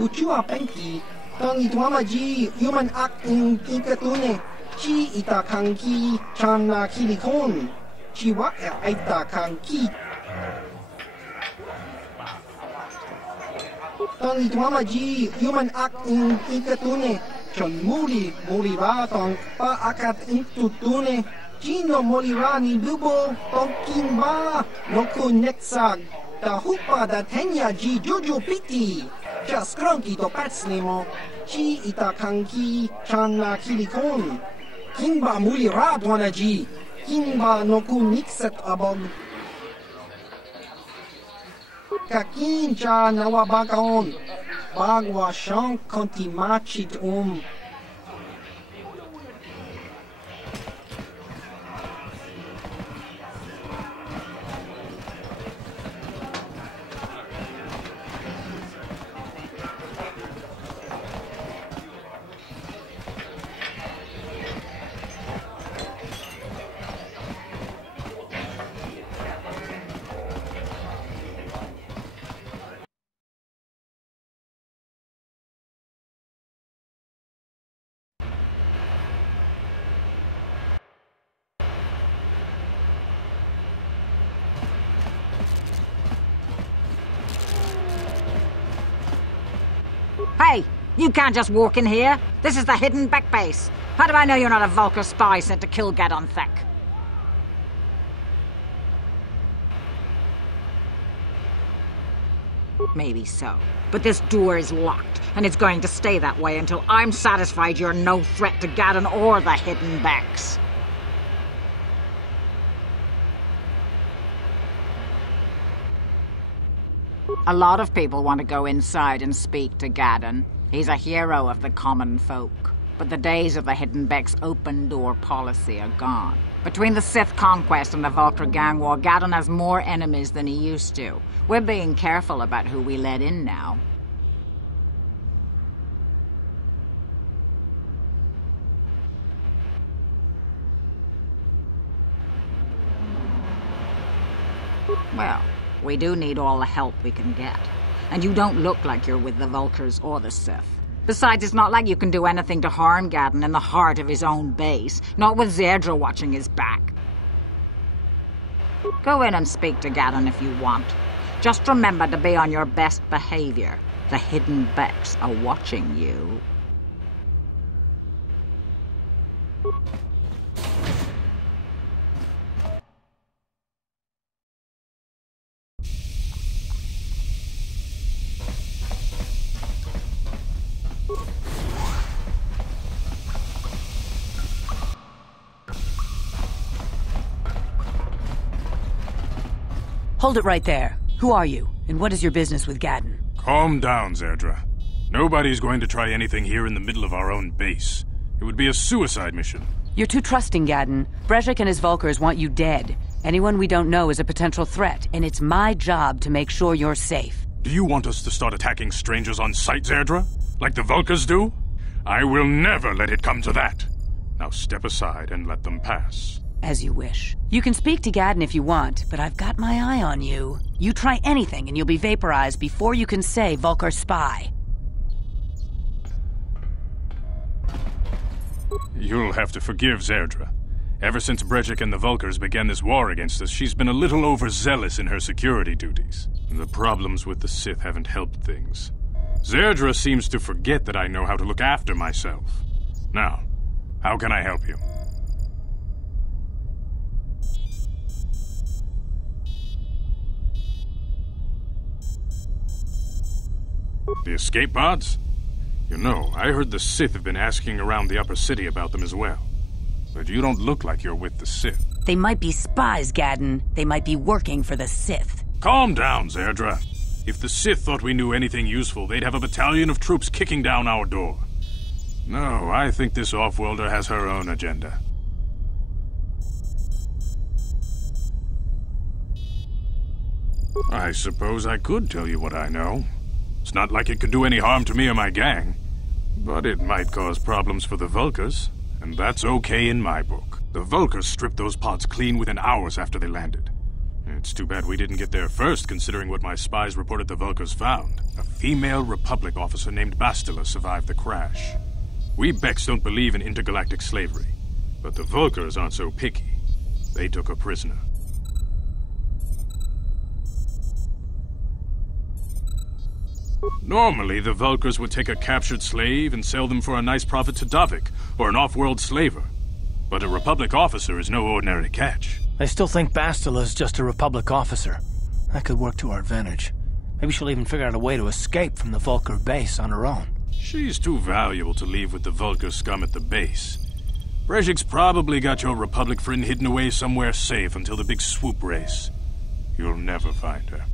kuchua penki, tangi tuamaji, human act in inkatune, chi ita kanki, chana kilikon, chiwa ita kanki. Tangi tuamaji, human act in inkatune, chon muri ra tong pa akat intutune, chino molira ni bubo, tongkin ba, noku neksag. Ta hupa da tenya ji jojo piti. Ja skronki to patsnemo. Chi ita kanki chana kilikon. Kinba muli radwana ji. Kinba noku nixet abog. Kakin cha nawabagaon. Bagwa shank konti machit Hey, you can't just walk in here. This is the hidden back base. How do I know you're not a Vulkar spy sent to kill Gadon Thek? Maybe so. But this door is locked, and it's going to stay that way until I'm satisfied you're no threat to Gadon or the hidden backs. A lot of people want to go inside and speak to Gadon. He's a hero of the common folk. But the days of the Hidden Beck's open-door policy are gone. Between the Sith conquest and the Vulkar gang war, Gadon has more enemies than he used to. We're being careful about who we let in now. Well, we do need all the help we can get. And you don't look like you're with the Vulkars or the Sith. Besides, it's not like you can do anything to harm Gadon in the heart of his own base, not with Zerdra watching his back. Go in and speak to Gadon if you want. Just remember to be on your best behavior. The Hidden Becks are watching you. Hold it right there. Who are you, and what is your business with Gadon? Calm down, Zerdra. Nobody's going to try anything here in the middle of our own base. It would be a suicide mission. You're too trusting, Gadon. Brejik and his Vulkars want you dead. Anyone we don't know is a potential threat, and it's my job to make sure you're safe. Do you want us to start attacking strangers on sight, Zerdra? Like the Vulkars do? I will never let it come to that. Now step aside and let them pass. As you wish. You can speak to Gadon if you want, but I've got my eye on you. You try anything and you'll be vaporized before you can say Vulkar spy. You'll have to forgive Zerdra. Ever since Brejik and the Vulkars began this war against us, she's been a little overzealous in her security duties. The problems with the Sith haven't helped things. Zerdra seems to forget that I know how to look after myself. Now, how can I help you? The escape pods? You know, I heard the Sith have been asking around the upper city about them as well. But you don't look like you're with the Sith. They might be spies, Gadon. They might be working for the Sith. Calm down, Zerdra. If the Sith thought we knew anything useful, they'd have a battalion of troops kicking down our door. No, I think this off-worlder has her own agenda. I suppose I could tell you what I know. It's not like it could do any harm to me or my gang. But it might cause problems for the Vulkars, and that's okay in my book. The Vulkars stripped those pods clean within hours after they landed. It's too bad we didn't get there first, considering what my spies reported the Vulkars found. A female Republic officer named Bastila survived the crash. We Becks don't believe in intergalactic slavery, but the Vulkars aren't so picky. They took her prisoner. Normally, the Vulkars would take a captured slave and sell them for a nice profit to Davik, or an off-world slaver. But a Republic officer is no ordinary catch. I still think Bastila's just a Republic officer. That could work to our advantage. Maybe she'll even figure out a way to escape from the Vulkar base on her own. She's too valuable to leave with the Vulkar scum at the base. Brejik's probably got your Republic friend hidden away somewhere safe until the big swoop race. You'll never find her.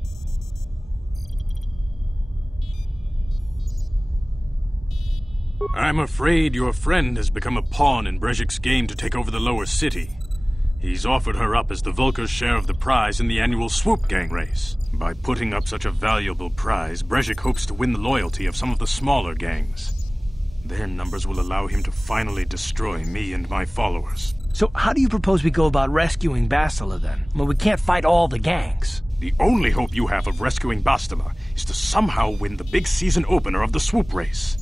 I'm afraid your friend has become a pawn in Brejik's game to take over the lower city. He's offered her up as the Vulkar's share of the prize in the annual swoop gang race. By putting up such a valuable prize, Brejik hopes to win the loyalty of some of the smaller gangs. Their numbers will allow him to finally destroy me and my followers. So how do you propose we go about rescuing Bastila then? Well, we can't fight all the gangs. The only hope you have of rescuing Bastila is to somehow win the big season opener of the swoop race.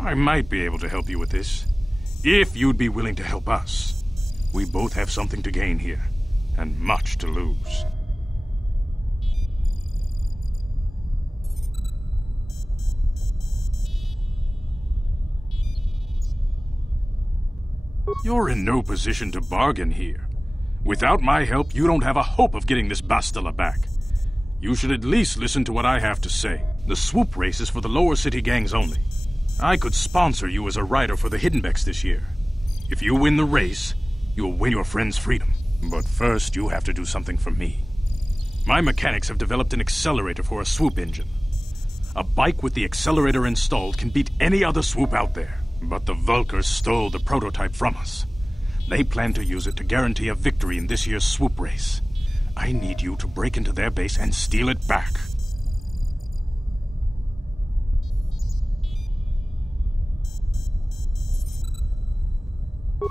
I might be able to help you with this, if you'd be willing to help us. We both have something to gain here, and much to lose. You're in no position to bargain here. Without my help, you don't have a hope of getting this Bastila back. You should at least listen to what I have to say. The swoop race is for the lower city gangs only. I could sponsor you as a rider for the Hiddenbecks this year. If you win the race, you'll win your friend's freedom. But first, you have to do something for me. My mechanics have developed an accelerator for a swoop engine. A bike with the accelerator installed can beat any other swoop out there. But the Vulkars stole the prototype from us. They plan to use it to guarantee a victory in this year's swoop race. I need you to break into their base and steal it back.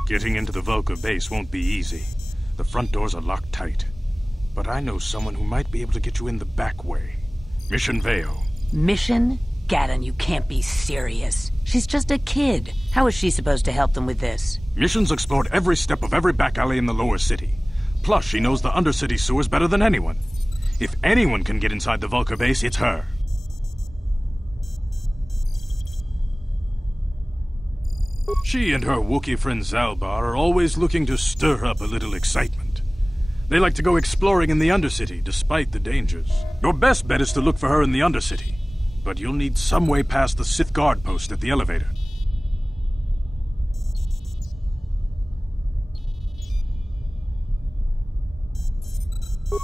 Getting into the Vulkar base won't be easy. The front doors are locked tight. But I know someone who might be able to get you in the back way. Mission Veo. Mission? Gaddon, you can't be serious. She's just a kid. How is she supposed to help them with this? Mission's explored every step of every back alley in the lower city. Plus, she knows the undercity sewers better than anyone. If anyone can get inside the Vulkar base, it's her. She and her Wookiee friend Zalbar are always looking to stir up a little excitement. They like to go exploring in the Undercity, despite the dangers. Your best bet is to look for her in the Undercity, but you'll need some way past the Sith guard post at the elevator.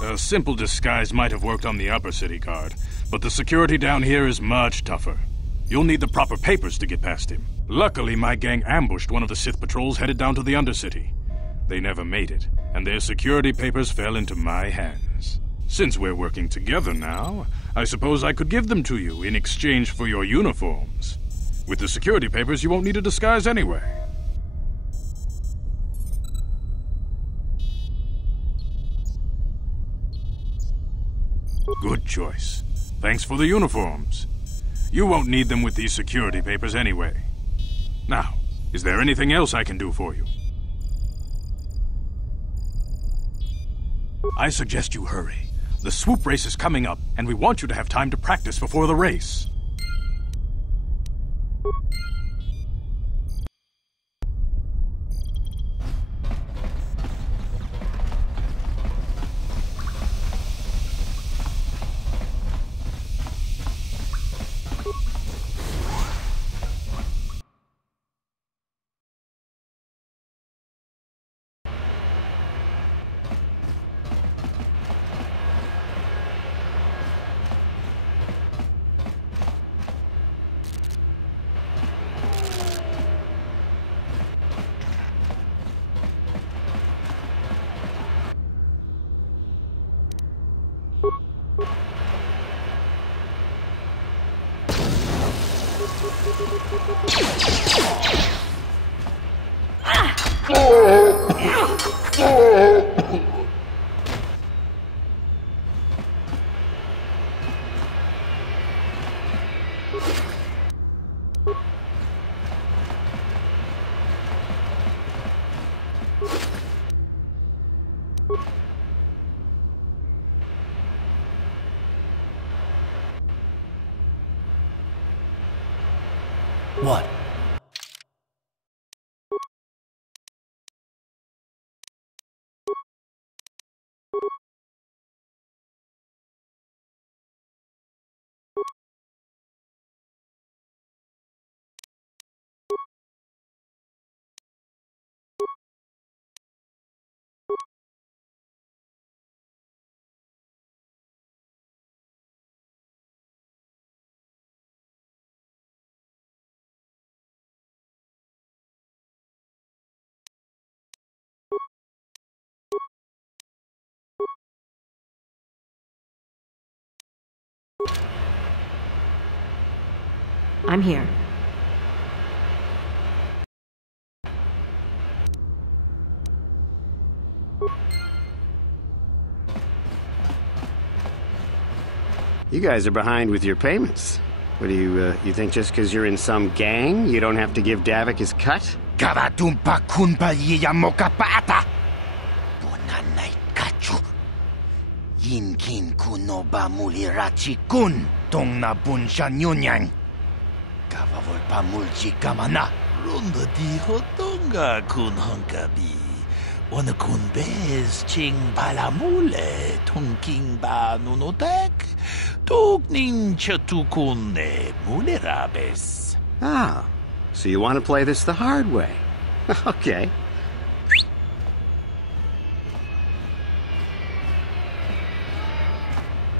A simple disguise might have worked on the Upper City guard, but the security down here is much tougher. You'll need the proper papers to get past him. Luckily, my gang ambushed one of the Sith patrols headed down to the Undercity. They never made it, and their security papers fell into my hands. Since we're working together now, I suppose I could give them to you in exchange for your uniforms. With the security papers, you won't need a disguise anyway. Good choice. Thanks for the uniforms. You won't need them with these security papers anyway. Now, is there anything else I can do for you? I suggest you hurry. The swoop race is coming up, and we want you to have time to practice before the race. What? I'm here. You guys are behind with your payments. What do you think just because you're in some gang, you don't have to give Davik his cut? Karatumpa kunpa yiyamokapata! Bonanay kachu! Yinkin kunoba mulirachi kun! Tong na bunshan yunyang! Kavavol pa mulji kamana! Runda dijo tonga kun honkabi. Wana kun bez ching balamule tunking ba nunotek. Tuknin chatukune mulerabes. Ah, so you want to play this the hard way. Okay.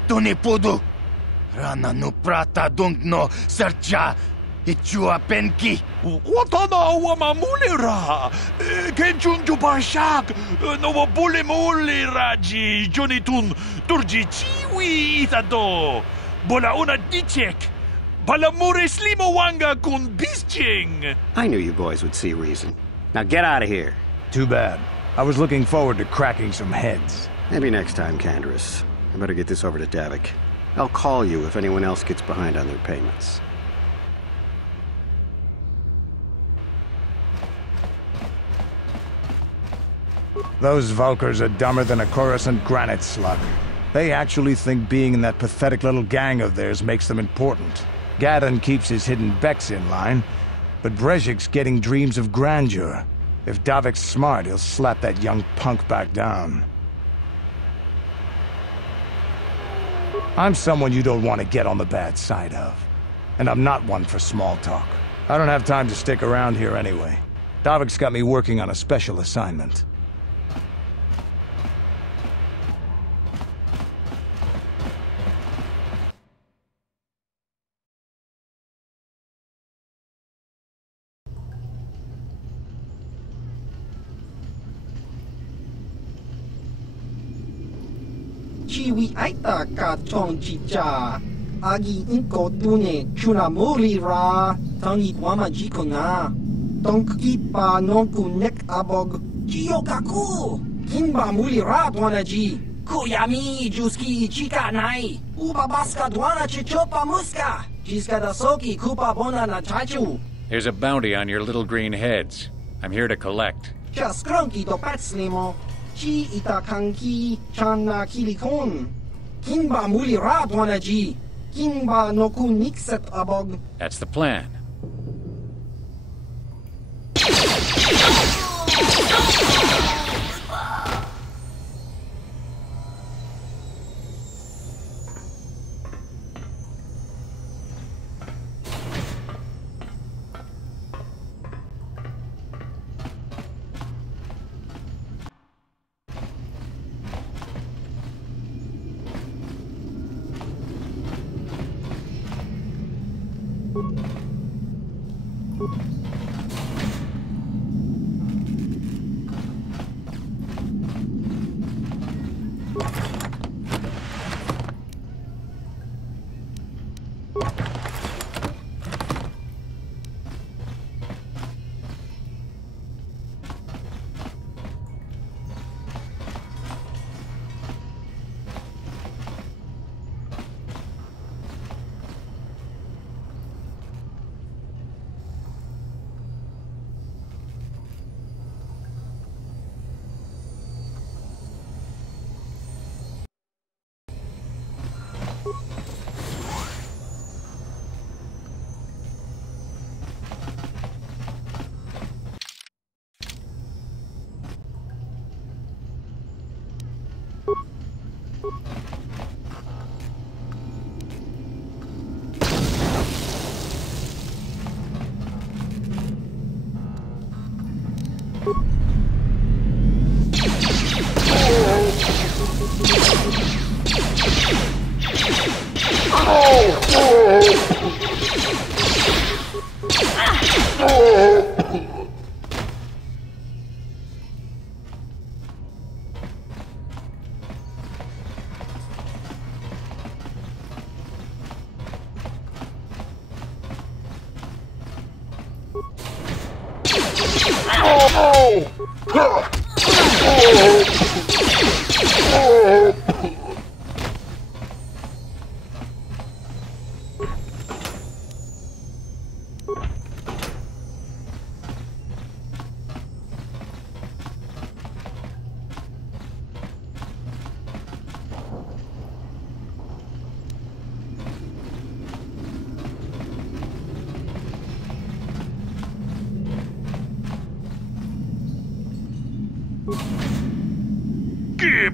Tunipudu! Rana no prata dungno sercha! Ichua penki! Watana wama mulera! Kenchunju barshak! No bule mule raji! Jonitun turji chiwi itado! Bola una dichek! Balamure slimo wanga kun bisching! I knew you boys would see reason. Now get out of here. Too bad. I was looking forward to cracking some heads. Maybe next time, Canderous. I better get this over to Davik. I'll call you if anyone else gets behind on their payments. Those Vulkars are dumber than a Coruscant granite slug. They actually think being in that pathetic little gang of theirs makes them important. Gadon keeps his hidden Becks in line, but Brezhik's getting dreams of grandeur. If Davik's smart, he'll slap that young punk back down. I'm someone you don't want to get on the bad side of. And I'm not one for small talk. I don't have time to stick around here anyway. Davik's got me working on a special assignment. Chiwi aita ka chong chicha. Agi inko tune chunamuri ra. Tangi wama jikona. Tonki pa nonku nek abog. Chiyokaku. Kinba muli ra dwanaji. Kuyami juski chika nai. Uba baska dwana chichopa muska. Jiska da soki kupa bona na chachu. There's a bounty on your little green heads. I'm here to collect. Just cronky to patslimo. Chi itakanki chana kilikon. Kinba muli ra dwanaji. Kinba noku nikset abog. That's the plan.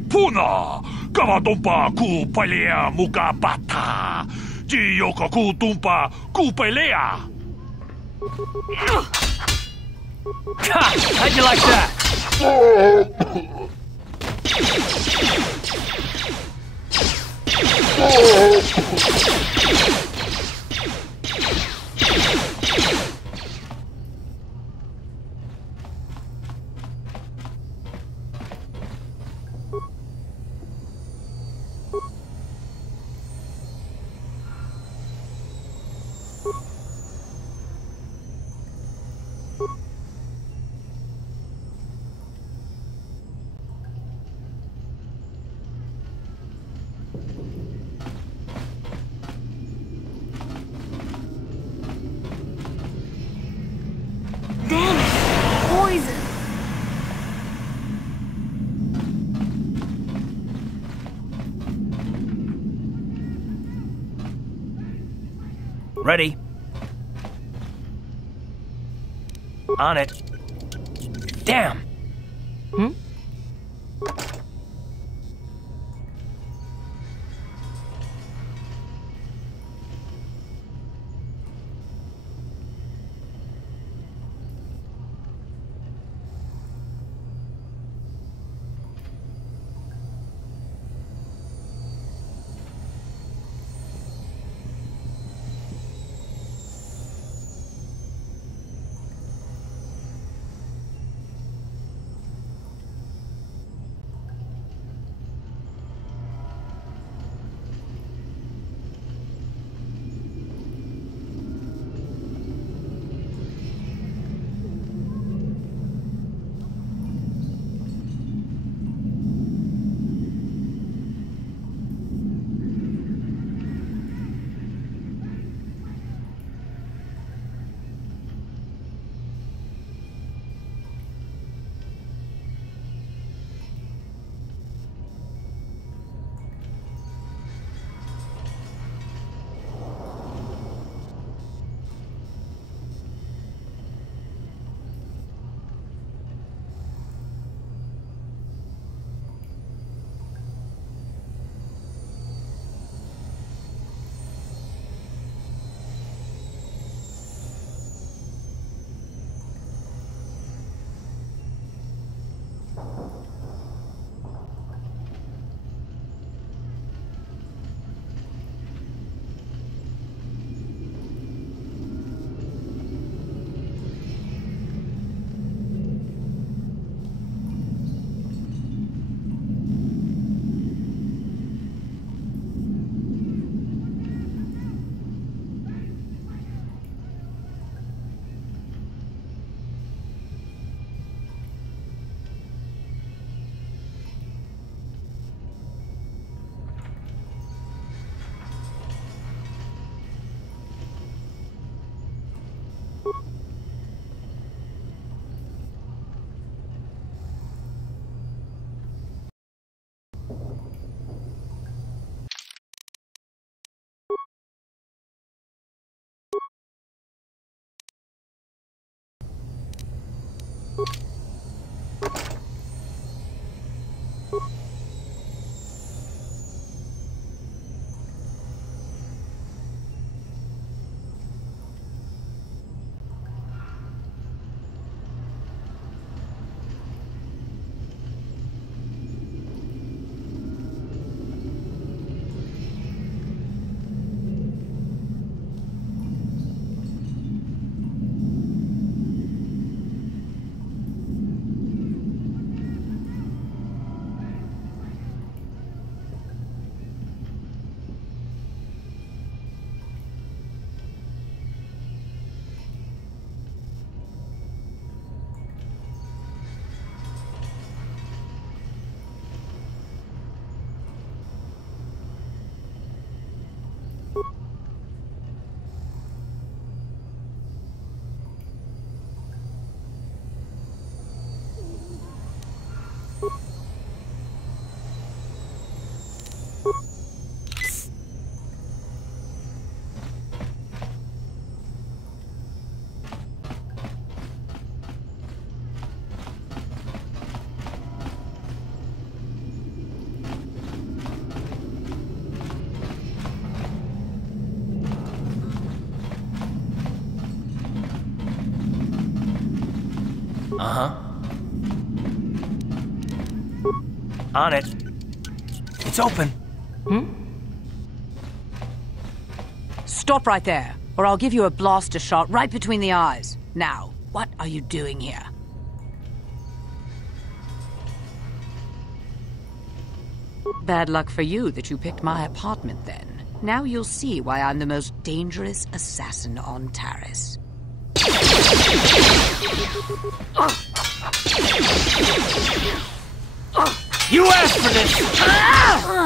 Puna! Kavatumpa kuupalea muka pata! Ji joka kuutumpa kuupelea! How'd you like that? Ready. On it. Damn! Hmm? Uh-huh. On it. It's open. Stop right there, or I'll give you a blaster shot right between the eyes. Now, what are you doing here? Bad luck for you that you picked my apartment, then. Now you'll see why I'm the most dangerous assassin on Taris. You asked for this!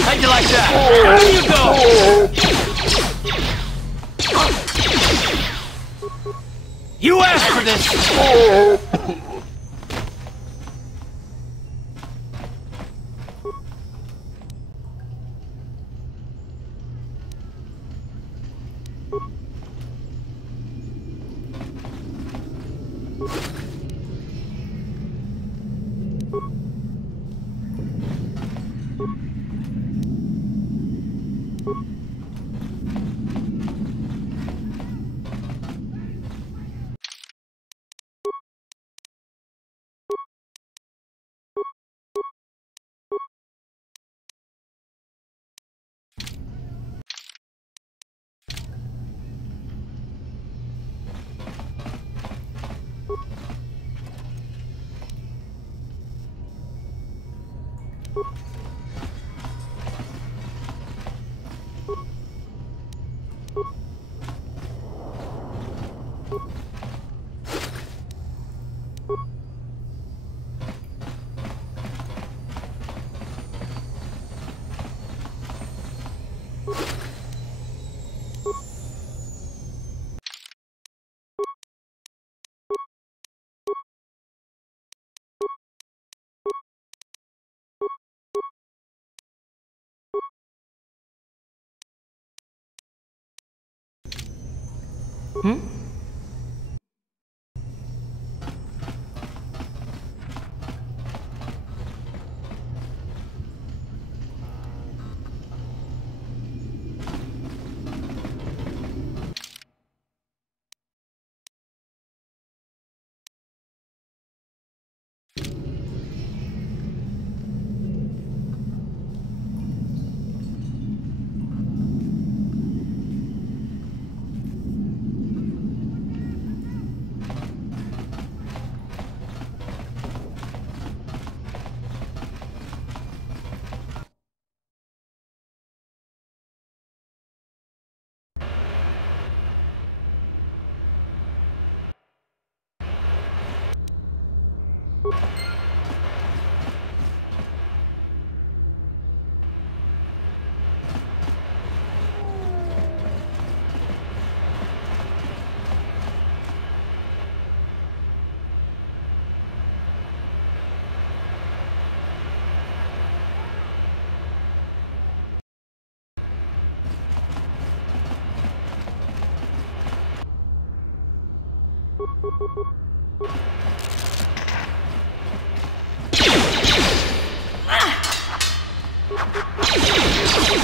How'd you like that? There you go! You asked for this!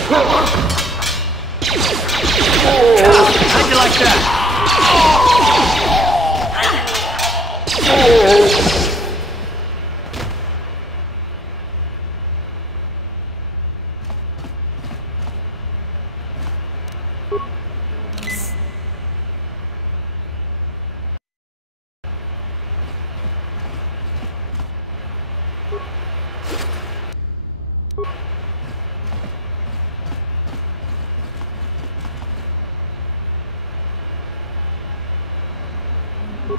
How'd you like that?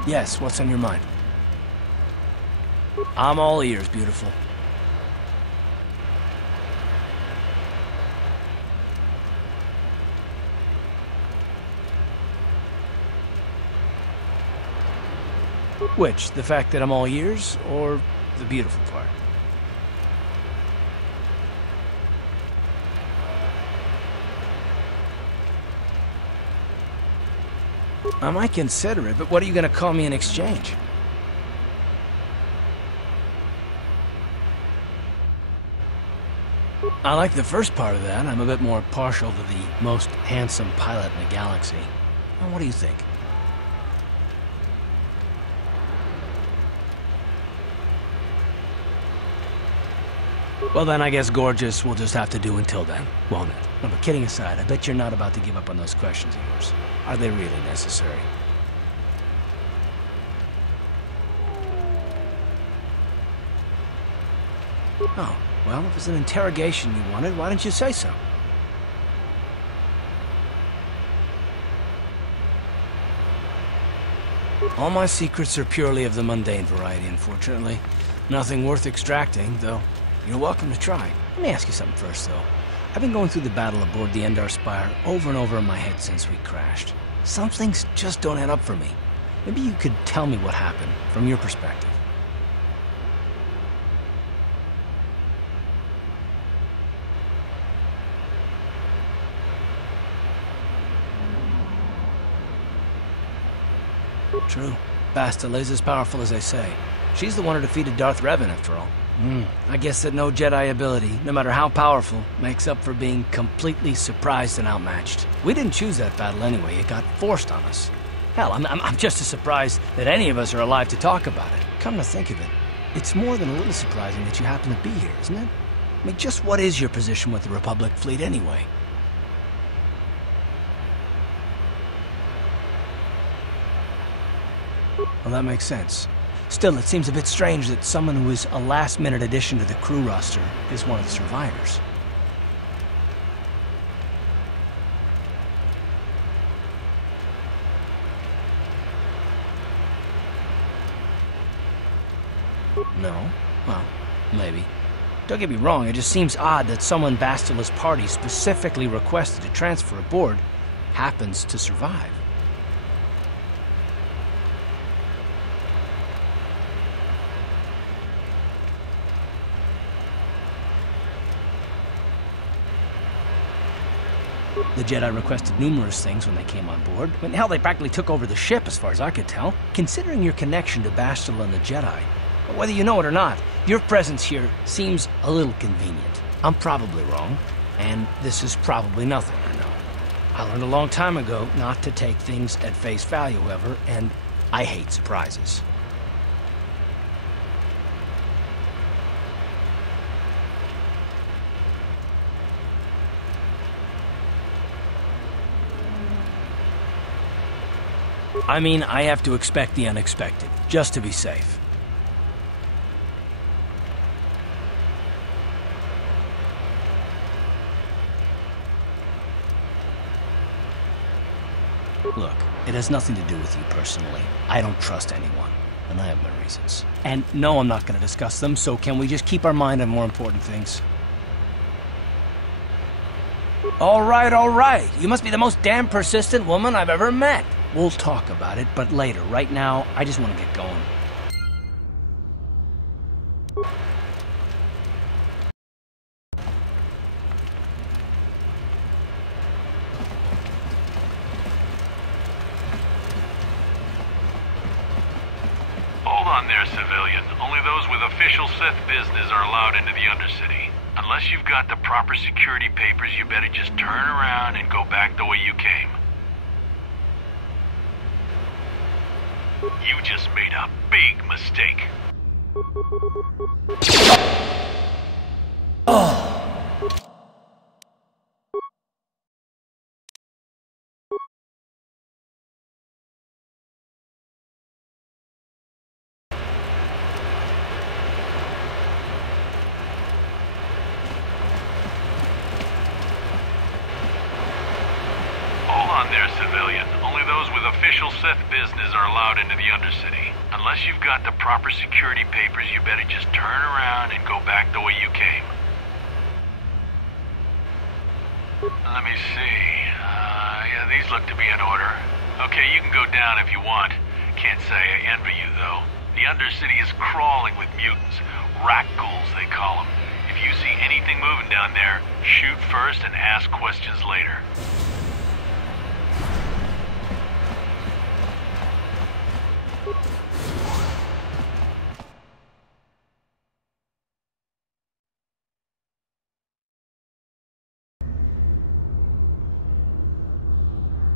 Yes, what's on your mind? I'm all ears, beautiful. Which? The fact that I'm all ears, or the beautiful part? I might consider it, but what are you going to call me in exchange? I like the first part of that. I'm a bit more partial to the most handsome pilot in the galaxy. Well, what do you think? Well then, I guess gorgeous will just have to do until then, won't it? No, but kidding aside, I bet you're not about to give up on those questions of yours. Are they really necessary? Oh, well, if it's an interrogation you wanted, why didn't you say so? All my secrets are purely of the mundane variety, unfortunately. Nothing worth extracting, though you're welcome to try. Let me ask you something first, though. I've been going through the battle aboard the Endar Spire over and over in my head since we crashed. Some things just don't add up for me. Maybe you could tell me what happened, from your perspective. True. Bastila is as powerful as they say. She's the one who defeated Darth Revan, after all. I guess that no Jedi ability, no matter how powerful, makes up for being completely surprised and outmatched. We didn't choose that battle anyway. It got forced on us. Hell, I'm just as surprised that any of us are alive to talk about it. Come to think of it, it's more than a little surprising that you happen to be here, isn't it? I mean, just what is your position with the Republic fleet anyway? Well, that makes sense. Still, it seems a bit strange that someone who is a last-minute addition to the crew roster is one of the survivors. No? Well, maybe. Don't get me wrong, it just seems odd that someone Bastila's party specifically requested to transfer aboard happens to survive. The Jedi requested numerous things when they came on board. I mean, hell, they practically took over the ship, as far as I could tell. Considering your connection to Bastila and the Jedi, whether you know it or not, your presence here seems a little convenient. I'm probably wrong, and this is probably nothing, I know. I learned a long time ago not to take things at face value, however, and I hate surprises. I mean, I have to expect the unexpected, just to be safe. Look, it has nothing to do with you personally. I don't trust anyone, and I have my reasons. And no, I'm not going to discuss them, so can we just keep our mind on more important things? All right. You must be the most damn persistent woman I've ever met. We'll talk about it, but later. Right now, I just want to get going. Hold on there, civilian. Only those with official Sith business are allowed into the Undercity. Unless you've got the proper security papers, you better just turn around and go back the way you came. You just made a big mistake. There, civilian. Only those with official Sith business are allowed into the Undercity. Unless you've got the proper security papers, you better just turn around and go back the way you came. Let me see. Yeah, these look to be in order. Okay, you can go down if you want. Can't say I envy you, though. The Undercity is crawling with mutants. Rat ghouls, they call them. If you see anything moving down there, shoot first and ask questions later.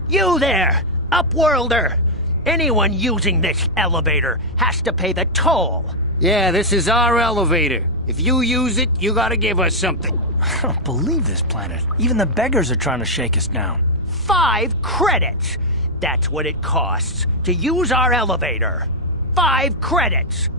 You there, Upworlder! Anyone using this elevator has to pay the toll. Yeah, this is our elevator. If you use it, you gotta give us something. I don't believe this planet. Even the beggars are trying to shake us down. 5 credits! That's what it costs to use our elevator. 5 credits!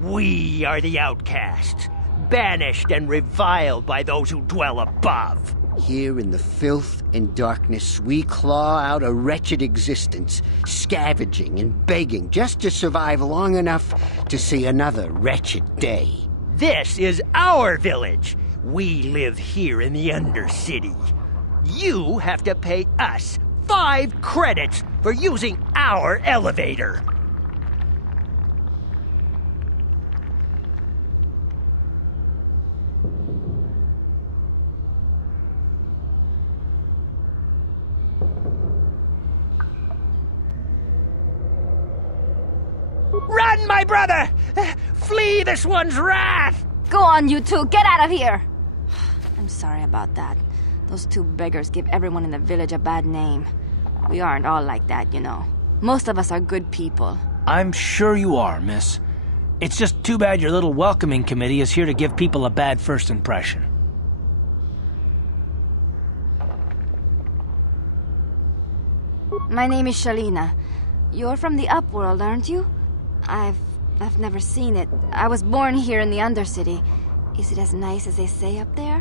We are the outcasts, banished and reviled by those who dwell above. Here in the filth and darkness, we claw out a wretched existence, scavenging and begging just to survive long enough to see another wretched day. This is our village. We live here in the Undercity. You have to pay us 5 credits for using our elevator. Run, my brother! Flee this one's wrath! Go on, you two. Get out of here! I'm sorry about that. Those 2 beggars give everyone in the village a bad name. We aren't all like that, you know. Most of us are good people. I'm sure you are, miss. It's just too bad your little welcoming committee is here to give people a bad first impression. My name is Shalina. You're from the Upworld, aren't you? I've never seen it. I was born here in the Undercity. Is it as nice as they say up there?